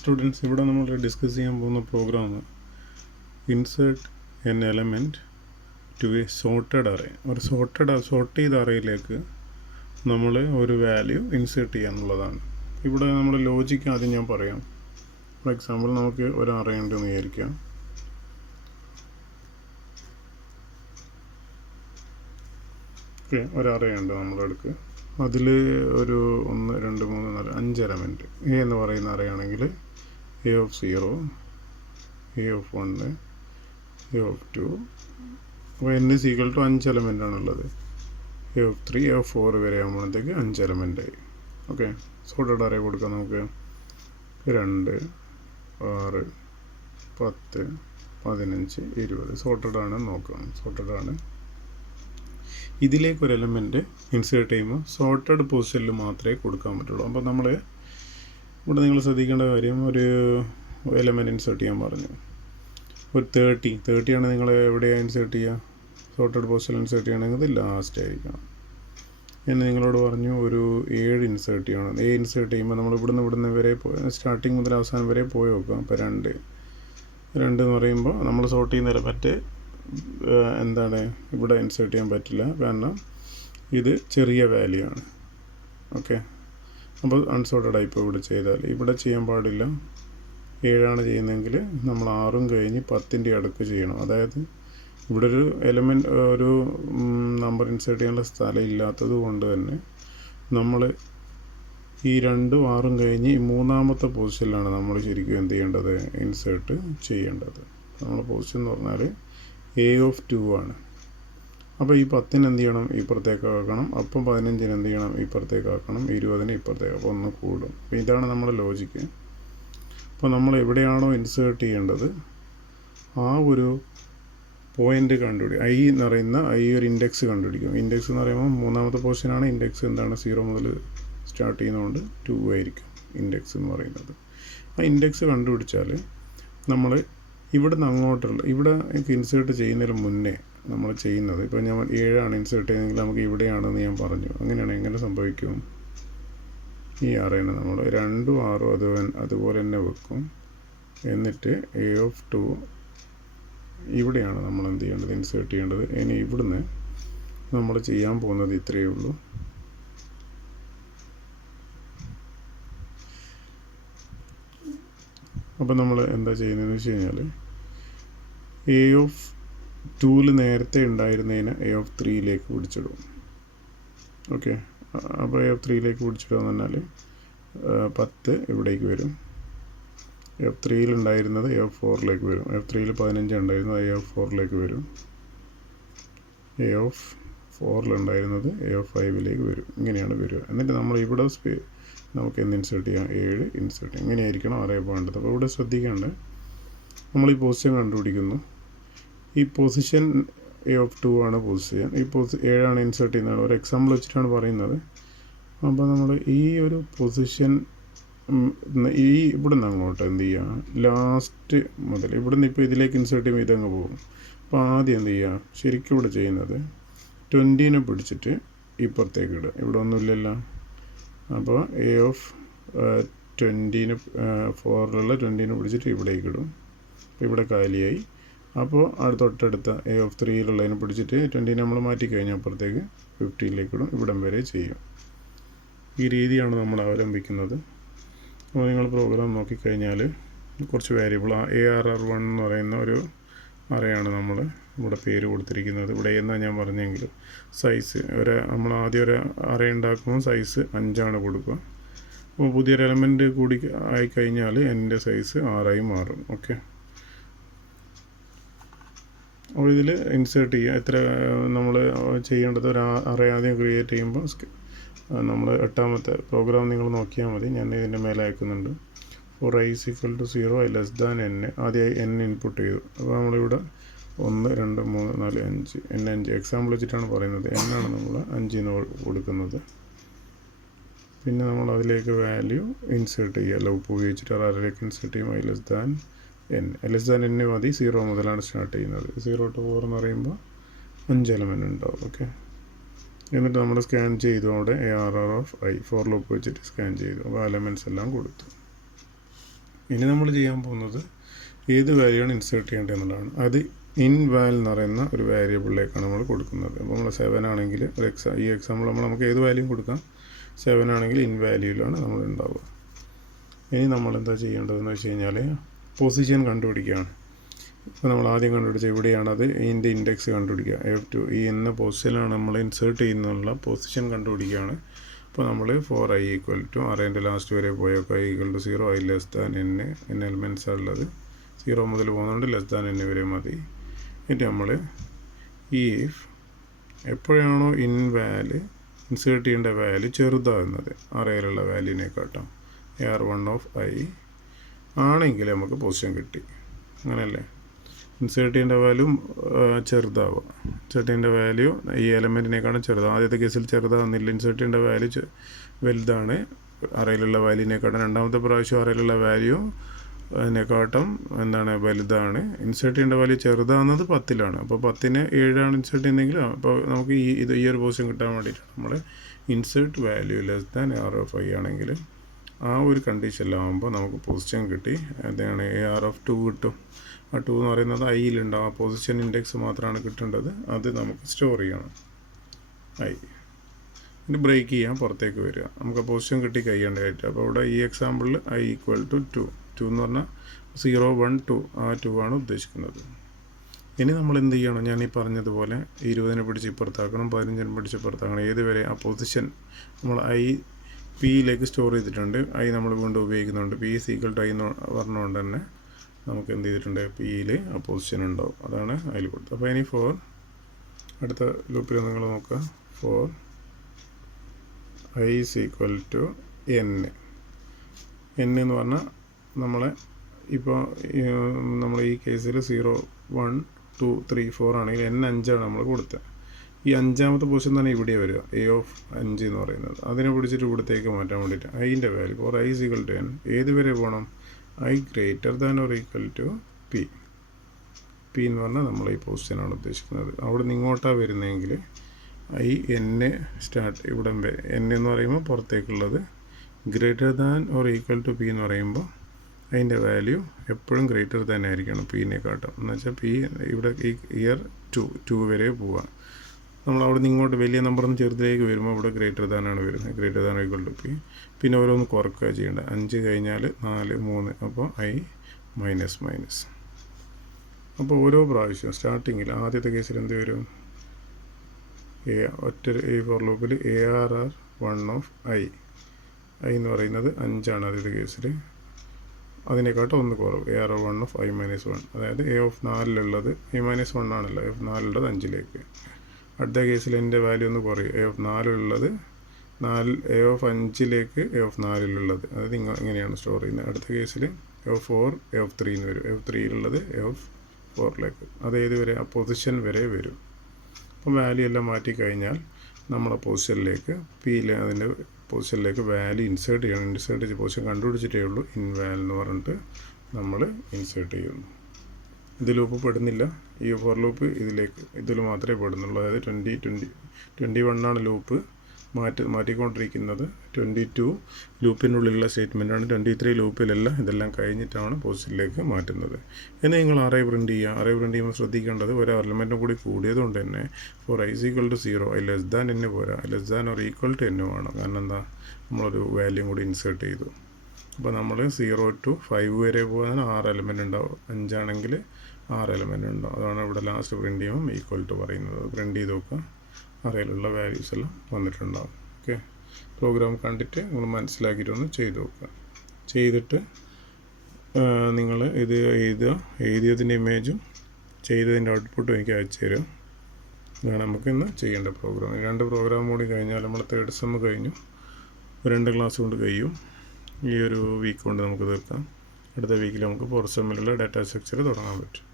Students, ഇവിടെ നമ്മൾ discuss ചെയ്യാൻ പോകുന്ന program insert an element to a sorted array. ഒരു സോർട്ട് ചെയ്ത അറേയിലേക്ക് നമ്മൾ ഒരു വാല്യൂ ഇൻസേർട്ട് ചെയ്യുക എന്നുള്ളതാണ്. ഇവിടെ നമ്മൾ ലോജിക്ക് ആദ്യം ഞാൻ പറയാം. ഫോർ എക്സാമ്പിൾ, നമുക്ക് ഒരു അറേ ഉണ്ടെന്ന് വിചാരിക്കാം. ഓക്കെ, ഒരു അറേ ഉണ്ട് നമ്മുടെ അടുക്ക്. അതിൽ ഒരു 1 2 3 4 5 എലമെൻറ്റ്. എ എന്ന് പറയുന്ന അറേ ആണെങ്കിൽ A of 0, A of 1, A of 2. അപ്പോൾ n is equal to 5 element ആണുള്ളത്. എ ഓഫ് 3, എ ഓഫ് 4 വരെ ആകുമ്പോഴത്തേക്ക് 5 എലമെൻ്റായി. ഓക്കെ, സോർട്ടഡ് അറേ കൊടുക്കാം നമുക്ക്. 2, 6, 10, 15, 20 സോർട്ടഡ് ആണെന്ന് നോക്കാം. സോർട്ടഡ് ആണ്. ഇതിലേക്ക് ഒരു എലമെൻറ്റ് ഇൻസേർട്ട് ചെയ്യുമ്പോൾ സോർട്ടഡ് പൊസിഷനിൽ മാത്രമേ കൊടുക്കാൻ പറ്റുള്ളൂ. അപ്പോൾ നമ്മൾ ഇവിടെ നിങ്ങൾ ശ്രദ്ധിക്കേണ്ട കാര്യം, ഒരു എലമെൻറ്റ് ഇൻസേർട്ട് ചെയ്യാൻ പറഞ്ഞു. ഒരു 30 ആണ് നിങ്ങൾ എവിടെയാണ് ഇൻസേർട്ട് ചെയ്യുക? സോർട്ടഡ് പൊസിഷനിൽ ഇൻസേർട്ട് ചെയ്യണമെങ്കിൽ ഇത് ലാസ്റ്റ് ആയിരിക്കണം. ഞാൻ നിങ്ങളോട് പറഞ്ഞു ഒരു 7 ഇൻസേർട്ട് ചെയ്യണം. ഇൻസേർട്ട് ചെയ്യുമ്പോൾ നമ്മൾ ഇവിടുന്ന് വരെ സ്റ്റാർട്ടിങ് മുതൽ അവസാനം വരെ പോയി നോക്കാം. അപ്പോൾ 2 എന്ന് പറയുമ്പോൾ നമ്മൾ സോർട്ട് ചെയ്യുന്ന എലമെൻറ്റ് എന്താണ് ഇവിടെ ഇൻസേർട്ട് ചെയ്യാൻ പറ്റില്ല, കാരണം ഇത് ചെറിയ വാല്യൂ ആണ്. ഓക്കെ, അപ്പോൾ അൺസോർട്ടഡ് ഇപ്പോൾ ഇവിടെ ചെയ്താൽ ഇവിടെ ചെയ്യാൻ പാടില്ല. 7 ചെയ്യുന്നതെങ്കിൽ നമ്മൾ 6 കഴിഞ്ഞ് 10 അടുക്ക് ചെയ്യണം. അതായത് ഇവിടെ ഒരു എലമെൻറ്റ്, ഒരു നമ്പർ ഇൻസേർട്ട് ചെയ്യാനുള്ള സ്ഥലം ഇല്ലാത്തത് കൊണ്ട് തന്നെ നമ്മൾ ഈ 2 6 കഴിഞ്ഞ് ഈ മൂന്നാമത്തെ പൊസിഷനിലാണ് നമ്മൾ ശരിക്കും എന്ത് ചെയ്യേണ്ടത്? ഇൻസേർട്ട് ചെയ്യേണ്ടത്. നമ്മുടെ പൊസിഷൻ എന്ന് പറഞ്ഞാൽ എ ഓഫ് 2 ആണ്. അപ്പോൾ ഈ 10 എന്ത് ചെയ്യണം? ഇപ്പുറത്തേക്ക് ആക്കണം. അപ്പം 15 എന്ത് ചെയ്യണം? ഇപ്പുറത്തേക്ക് ആക്കണം. 20 ഇപ്പുറത്തേക്ക്. അപ്പോൾ 1 കൂടും. അപ്പോൾ ഇതാണ് നമ്മുടെ ലോജിക്ക്. അപ്പോൾ നമ്മൾ എവിടെയാണോ ഇൻസേർട്ട് ചെയ്യേണ്ടത് ആ ഒരു പോയിൻ്റ് കണ്ടുപിടിക്കും. ഐ എന്ന് പറയുന്ന ഒരു ഇൻഡെക്സ് കണ്ടുപിടിക്കും. ഇൻഡെക്സ് എന്ന് പറയുമ്പോൾ മൂന്നാമത്തെ പൊസിഷനാണ്. ഇൻഡെക്സ് എന്താണ്? 0 മുതൽ സ്റ്റാർട്ട് ചെയ്യുന്നതുകൊണ്ട് 2 ആയിരിക്കും ഇൻഡെക്സ് എന്ന് പറയുന്നത്. ആ ഇൻഡെക്സ് കണ്ടുപിടിച്ചാൽ നമ്മൾ ഇവിടുന്ന് അങ്ങോട്ടുള്ള ഇവിടെ ഇൻസേർട്ട് ചെയ്യുന്നതിന് മുന്നേ നമ്മൾ ചെയ്യുന്നത്, ഇപ്പോൾ ഞാൻ 7 ഇൻസേർട്ട് ചെയ്യുന്നതെങ്കിൽ നമുക്ക് ഇവിടെയാണെന്ന് ഞാൻ പറഞ്ഞു. അങ്ങനെയാണ്. എങ്ങനെ സംഭവിക്കും? ഈ അറേനെ നമ്മൾ 2 6 അതുപോലെ തന്നെ വെക്കും. എന്നിട്ട് എ ഓഫ് 2 ഇവിടെയാണ് നമ്മൾ എന്ത് ചെയ്യേണ്ടത്? ഇൻസേർട്ട് ചെയ്യേണ്ടത്. ഇനി ഇവിടുന്ന് നമ്മൾ ചെയ്യാൻ പോകുന്നത് ഇത്രയേ ഉള്ളൂ. അപ്പോൾ നമ്മൾ എന്താ ചെയ്യുന്നതെന്ന് വെച്ച് കഴിഞ്ഞാൽ എ ഓഫ് 2 നേരത്തെ ഉണ്ടായിരുന്നതിന് എ ഓഫ് 3 പിടിച്ചിടും. ഓക്കെ, അപ്പോൾ എ ഓഫ് 3 പിടിച്ചിടുക എന്ന് പറഞ്ഞാൽ 10 ഇവിടേക്ക് വരും. എ ഓഫ് 3 ഉണ്ടായിരുന്നത് എ ഓഫ് 4 വരും. എ ഓഫ് 3 15 ഉണ്ടായിരുന്നത് എ ഓഫ് 4 വരും. എ ഓഫ് 4 ഉണ്ടായിരുന്നത് എ ഓഫ് 5 വരും. ഇങ്ങനെയാണ് വരിക. എന്നിട്ട് നമ്മൾ ഇവിടെ നമുക്ക് എന്ത് ഇൻസേർട്ട് ചെയ്യാം? 7 ഇൻസേർട്ട് ചെയ്യാം. ഇങ്ങനെയായിരിക്കണം അറേ പോകേണ്ടത്. അപ്പോൾ ഇവിടെ ശ്രദ്ധിക്കേണ്ടത്, നമ്മൾ ഈ പൊസിഷൻ കണ്ടുപിടിക്കുന്നു. ഈ പൊസിഷൻ എ ഓഫ് 2 ആണ് പൊസിഷൻ. ഈ 7 ഇൻസേർട്ട് ചെയ്യുന്നത്. ഒരു എക്സാമ്പിൾ വെച്ചിട്ടാണ് പറയുന്നത്. അപ്പോൾ നമ്മൾ ഈ ഒരു പൊസിഷൻ ഈ ഇവിടുന്ന് അങ്ങോട്ട് എന്ത് ചെയ്യുക? ലാസ്റ്റ് മുതൽ ഇവിടുന്ന് ഇപ്പോൾ ഇതിലേക്ക് ഇൻസേർട്ട് ചെയ്യുമ്പോൾ ഇതങ്ങ് പോകും. അപ്പോൾ ആദ്യം എന്ത് ചെയ്യുക? ശരിക്കും ഇവിടെ ചെയ്യുന്നത് 20 പിടിച്ചിട്ട് ഇപ്പുറത്തേക്ക് ഇടുക. ഇവിടെ ഒന്നുമില്ലല്ലോ. അപ്പോൾ എ ഓഫ് 20 4 പിടിച്ചിട്ട് ഇവിടേക്ക് ഇടും. അപ്പോൾ ഇവിടെ കാലിയായി. അപ്പോൾ തൊട്ടടുത്ത എ ഓഫ് 3 പിടിച്ചിട്ട് 20 നമ്മൾ മാറ്റിക്കഴിഞ്ഞാൽ അപ്പുറത്തേക്ക് 15 ഇടും. ഇവിടം വരെ ചെയ്യും. ഈ രീതിയാണ് നമ്മൾ അവലംബിക്കുന്നത്. അപ്പോൾ നിങ്ങൾ പ്രോഗ്രാം നോക്കിക്കഴിഞ്ഞാൽ കുറച്ച് വേരിയബിൾ ARR1 എന്ന് പറയുന്ന ഒരു അറേയാണ് നമ്മൾ ഇവിടെ പേര് കൊടുത്തിരിക്കുന്നത്. ഇവിടെ എന്നാണ് ഞാൻ പറഞ്ഞെങ്കിൽ സൈസ് നമ്മൾ ആദ്യം ഒരു അറേ ഉണ്ടാക്കുമ്പോൾ സൈസ് 5 കൊടുക്കുക. അപ്പോൾ പുതിയൊരു എലമെൻറ്റ് കൂടി ആയിക്കഴിഞ്ഞാൽ എൻ്റെ സൈസ് 6 മാറും. ഓക്കെ, അപ്പോൾ ഇതിൽ ഇൻസേർട്ട് ചെയ്യുക. എത്ര നമ്മൾ ചെയ്യേണ്ടത്? ഒരു അറേ ആദ്യം ക്രിയേറ്റ് ചെയ്യുമ്പോൾ നമ്മൾ 8ാമത്തെ പ്രോഗ്രാം നിങ്ങൾ നോക്കിയാൽ മതി. ഞാൻ ഇതിൻ്റെ മേലെ അയക്കുന്നുണ്ട്. For i = 0 i n. ആദ്യമായി n ഇൻപുട്ട് ചെയ്തു. അപ്പോൾ നമ്മളിവിടെ 1 2 3 4 5 5 എക്സാമ്പിൾ വെച്ചിട്ടാണ് പറയുന്നത്. എന്നാണ് നമ്മൾ 5 കൊടുക്കുന്നത്. പിന്നെ നമ്മൾ അതിലേക്ക് വാല്യൂ ഇൻസേർട്ട് ചെയ്യുക. ലൂപ്പ് ഉപയോഗിച്ചിട്ട് അറേയിലേക്ക് ഇൻസേർട്ട് ചെയ്യും. i n മതി. 0 മുതലാണ് സ്റ്റാർട്ട് ചെയ്യുന്നത്. 0 to 4 എന്ന് പറയുമ്പോൾ 5 എലമെൻറ്റ് ഉണ്ടാവും. ഓക്കെ, എന്നിട്ട് നമ്മൾ സ്കാൻ ചെയ്തു. അവിടെ ARR of i for loop വെച്ചിട്ട് സ്കാൻ ചെയ്തു. അപ്പോൾ എലമെൻറ്റ്സ് എല്ലാം കൊടുത്തു. ഇനി നമ്മൾ ചെയ്യാൻ പോകുന്നത് ഏത് വാല്യൂയാണ് ഇൻസേർട്ട് ചെയ്യേണ്ടത് എന്നുള്ളതാണ്. അത് ഇൻവാൽ എന്ന് പറയുന്ന ഒരു വേരിയബിളിലേക്കാണ് നമ്മൾ കൊടുക്കുന്നത്. അപ്പോൾ നമ്മൾ 7 ആണെങ്കിൽ ഈ എക്സാമ്പിൾ നമുക്ക് ഏത് വാല്യൂ കൊടുക്കാം. 7 ആണെങ്കിൽ ഇൻ വാല്യൂയിലാണ് നമ്മൾ ഉണ്ടാവുക. ഇനി നമ്മൾ എന്താ ചെയ്യേണ്ടതെന്ന് വെച്ച് കഴിഞ്ഞാൽ പൊസിഷൻ കണ്ടുപിടിക്കുകയാണ്. ഇപ്പോൾ നമ്മൾ ആദ്യം കണ്ടുപിടിച്ച ഇവിടെയാണത് ഇതിൻ്റെ ഇൻഡെക്സ് കണ്ടുപിടിക്കുക. F2 ഈ എന്ന പൊസിഷനിലാണ് നമ്മൾ ഇൻസേർട്ട് ചെയ്യുന്നുള്ള പൊസിഷൻ കണ്ടുപിടിക്കുകയാണ്. അപ്പോൾ നമ്മൾ ഫോർ i ഈക്വൽ ടു അറേൻ്റെ ലാസ്റ്റ് വരെ പോയൊക്കെ i equal to 0, i less than n elements ഉള്ളത് 0 മുതൽ പോകുന്നതുകൊണ്ട് ലെസ് ദാൻ n വരെ മതി. എന്നിട്ട് നമ്മൾ ഈഫ് എപ്പോഴാണോ ഇൻസേർട്ട് ചെയ്യേണ്ട വാല്യൂ ചെറുതാകുന്നത് അറേയിലുള്ള വാല്യൂവിനെക്കാട്ടും AR1 ഓഫ് i ആണെങ്കിൽ നമുക്ക് പൊസിഷൻ കിട്ടി. അങ്ങനെയല്ലേ? ഇൻസേർട്ട് ചെയ്യേണ്ട വാല്യൂ ചെറുതാവുക. ഇൻസേർട്ട് ചെയ്യേണ്ട വാല്യൂ ഈ എലമെൻറ്റിനേക്കാളും ചെറുതാവും. ആദ്യത്തെ കേസിൽ ചെറുതാകുന്നില്ല. ഇൻസേർട്ട് ചെയ്യേണ്ട വാല്യൂ വലുതാണ് അറേയിലുള്ള വാല്യൂവിനെക്കാട്ടും. രണ്ടാമത്തെ പ്രാവശ്യം അറേയിലുള്ള വാല്യൂ അതിനെക്കാട്ടും വലുതാണ്. ഇൻസേർട്ട് ചെയ്യേണ്ട വാല്യൂ ചെറുതാകുന്നത് 10ലാണ്. അപ്പോൾ 10ന് 7ആണ് ഇൻസേർട്ട് ചെയ്യുന്നതെങ്കിൽ അപ്പോൾ നമുക്ക് ഈ ഒരു പൊസിഷൻ കിട്ടാൻ വേണ്ടിയിട്ടാണ് നമ്മൾ insert value less than AR of i ആണെങ്കിൽ ആ ഒരു കണ്ടീഷനിലാകുമ്പോൾ നമുക്ക് പൊസിഷൻ കിട്ടി. അതാണ് AR ഓഫ് 2 കിട്ടും. ആ 2 എന്ന് പറയുന്നത് ഐയിലുണ്ടാവും. ആ പൊസിഷൻ ഇൻഡെക്സ് മാത്രമാണ് കിട്ടേണ്ടത്. അത് നമുക്ക് സ്റ്റോർ ചെയ്യണം. ഇനി ബ്രേക്ക് ചെയ്യാൻ പുറത്തേക്ക് വരിക. നമുക്ക് പൊസിഷൻ കിട്ടി കഴിയേണ്ടതായിട്ട്. അപ്പോൾ ഇവിടെ ഈ എക്സാമ്പിളിൽ i ഈക്വൽ ടു 2 എന്ന് പറഞ്ഞാൽ 0, 1, 2 ആ 2 ആണ് ഉദ്ദേശിക്കുന്നത്. ഇനി നമ്മൾ എന്ത് ചെയ്യണം? ഞാൻ ഈ പറഞ്ഞതുപോലെ 20നെ പിടിച്ച് ഇപ്പുറത്താക്കണം, 15നെ പിടിച്ച് ഇപ്പുറത്താക്കണം. ഏതുവരെ ആ പൊസിഷൻ നമ്മൾ പിയിലേക്ക് സ്റ്റോർ ചെയ്തിട്ടുണ്ട്. നമ്മൾ വീണ്ടും ഉപയോഗിക്കുന്നുണ്ട്. P is equal to i എന്ന് പറഞ്ഞുകൊണ്ട് തന്നെ നമുക്ക് എന്ത് ചെയ്തിട്ടുണ്ട്? പിയിൽ ആ പൊസിഷൻ ഉണ്ടാവും. അതാണ് അതിൽ കൊടുത്തത്. അപ്പോൾ ഇനി അടുത്ത ലൂപ്പിൽ നിങ്ങൾ നോക്കുക. For i is equal to n എന്ന് പറഞ്ഞാൽ ഇപ്പോൾ നമ്മൾ ഈ കേസിൽ 0, 1, 2, 3, 4 ആണെങ്കിൽ n 5ആണ് നമ്മൾ കൊടുത്തത്. ഈ അഞ്ചാമത്തെ പൊസിഷൻ തന്നെ ഇവിടെ വരിക. A ഓഫ് 5 എന്ന് പറയുന്നത് അതിനെ പിടിച്ചിട്ട് ഇവിടത്തേക്ക് മാറ്റാൻ വേണ്ടിയിട്ട് ഐൻ്റെ value for i is equal to n ഏത് വരെ പോകണം? i greater than or equal to p. p എന്ന് പറഞ്ഞാൽ നമ്മൾ ഈ പൊസിഷനാണ് ഉദ്ദേശിക്കുന്നത്. അവിടെ നിന്ന് ഇങ്ങോട്ടാണ് വരുന്നതെങ്കിൽ n സ്റ്റാർട്ട് ഇവിടെ n എന്ന് പറയുമ്പോൾ പുറത്തേക്കുള്ളത് greater than or equal to p എന്ന് പറയുമ്പോൾ അതിൻ്റെ വാല്യൂ എപ്പോഴും ഗ്രേറ്റർ ദാൻ ആയിരിക്കണം പിന്നെക്കാട്ടും. എന്ന് വെച്ചാൽ p ഇവിടെ ഈ ഇയർ 2 വരെ പോവുക. നമ്മൾ അവിടെ നിന്ന് ഇങ്ങോട്ട് വലിയ നമ്പറിൽ നിന്ന് ചെറുതിലേക്ക് വരുമ്പോൾ ഇവിടെ ഗ്രേറ്റർ ദാൻ ആണ് വരുന്നത്. Greater than equal to p. പിന്നെ ഓരോന്ന് കുറക്കുക ചെയ്യേണ്ടത്. 5 കഴിഞ്ഞാൽ 4, 3 അപ്പോൾ i മൈനസ്. അപ്പോൾ ഓരോ പ്രാവശ്യം സ്റ്റാർട്ടിങ്ങിൽ ആദ്യത്തെ കേസിൽ എന്ത് വരും? ഈ ഫോർ ലൂപ്പിൽ AR1 ഓഫ് i എന്ന് പറയുന്നത് 5ആണ് ആദ്യത്തെ കേസിൽ. അതിനെക്കാട്ടും ഒന്ന് കുറവ് AR1 ഓഫ് i മൈനസ് 1. അതായത് A ഓഫ് 4ലുള്ളത് i മൈനസ് 1 ആണല്ലോ. A ഓഫ് 4ലുള്ളത് 5ലേക്ക്. അടുത്ത കേസിൽ എൻ്റെ വാല്യൂ ഒന്ന് കുറയും. A ഓഫ് 4ലുള്ളത് A ഓഫ് 5ലേക്ക് A ഓഫ് 4ലുള്ളത്. അതായത് ഇങ്ങനെയാണ് സ്റ്റോർ ചെയ്യുന്നത്. അടുത്ത കേസിൽ A ഓഫ് 4 A ഓഫ് 3 എന്ന് വരും. A ഓഫ് 3ലുള്ളത് A ഓഫ് 4ലേക്ക്. അതേത് വരെ? ആ പൊസിഷൻ വരെ വരും. അപ്പം വാല്യൂ എല്ലാം മാറ്റി കഴിഞ്ഞാൽ നമ്മളെ പൊസിഷനിലേക്ക് അതിൻ്റെ പൊസിഷനിലേക്ക് വാല്യൂ ഇൻസേർട്ട് ചെയ്യണം. ഇൻസേർട്ട് ചെയ്ത് പൊസിഷൻ കണ്ടുപിടിച്ചിട്ടേ ഉള്ളൂ ഇൻവാൽ എന്ന് പറഞ്ഞിട്ട് നമ്മൾ ഇൻസേർട്ട് ചെയ്യുന്നു. ഇത് ലൂപ്പ് പെടുന്നില്ല. ഈ ഫോർ ലൂപ്പ് ഇതിൽ മാത്രമേ പെടുന്നുള്ളൂ. അതായത് 21 ലൂപ്പ് മാറ്റിക്കൊണ്ടിരിക്കുന്നത്. 22 ലൂപ്പിനുള്ളിലുള്ള സ്റ്റേറ്റ്മെൻറ്റാണ്. 23 ലൂപ്പിലല്ല. ഇതെല്ലാം കഴിഞ്ഞിട്ടാണ് പൊസിഷനിലേക്ക് മാറ്റുന്നത്. ഇനി നിങ്ങൾ അറേ പ്രിൻറ്റ് ചെയ്യുക. അറേ പ്രിൻറ്റ് ചെയ്യുമ്പോൾ ശ്രദ്ധിക്കേണ്ടത് ഒരു എലമെൻറ്റും കൂടി കൂടിയതുകൊണ്ട് തന്നെ for i is equal to 0 i less than n പോരാ. Less than or equal to n വേണം. കാരണം എന്താ? നമ്മളൊരു വാല്യൂ കൂടി ഇൻസേർട്ട് ചെയ്തു. അപ്പോൾ നമ്മൾ 0 to 5 വരെ പോകാൻ 6 എലമെൻറ്റ് ഉണ്ടാവും. 5 ആണെങ്കിൽ 6 എലമെൻറ്റ് ഉണ്ടാവും. അതാണ് ഇവിടെ ലാസ്റ്റ് പ്രിൻറ്റ് ചെയ്യുമ്പോൾ ഈക്വൽ ടു പറയുന്നത്. പ്രിൻറ്റ് ചെയ്ത് നോക്കുക. അറേയിലുള്ള വാല്യൂസ് എല്ലാം വന്നിട്ടുണ്ടാവും. ഓക്കെ, പ്രോഗ്രാം കണ്ടിട്ട് നിങ്ങൾ മനസ്സിലാക്കിയിട്ടൊന്ന് ചെയ്ത് നോക്കുക. ചെയ്തിട്ട് നിങ്ങൾ ഇത് എഴുതിയതിൻ്റെ ഇമേജും ചെയ്തതിൻ്റെ ഔട്ട്പുട്ടും എനിക്ക് അയച്ചു തരും. ഇതാണ് നമുക്കിന്ന് ചെയ്യേണ്ട പ്രോഗ്രാം. 2 പ്രോഗ്രാം കൂടി കഴിഞ്ഞാൽ നമ്മൾ തേർഡ് സെം കഴിഞ്ഞു. 2 ക്ലാസ് കൊണ്ട് കഴിയും. ഈ ഒരു വീക്ക് കൊണ്ട് നമുക്ക് തീർക്കാം. അടുത്ത വീക്കിൽ നമുക്ക് ഫോർത്ത് സെമ്മിലുള്ള ഡാറ്റ സ്ട്രക്ചർ തുടങ്ങാൻ പറ്റും.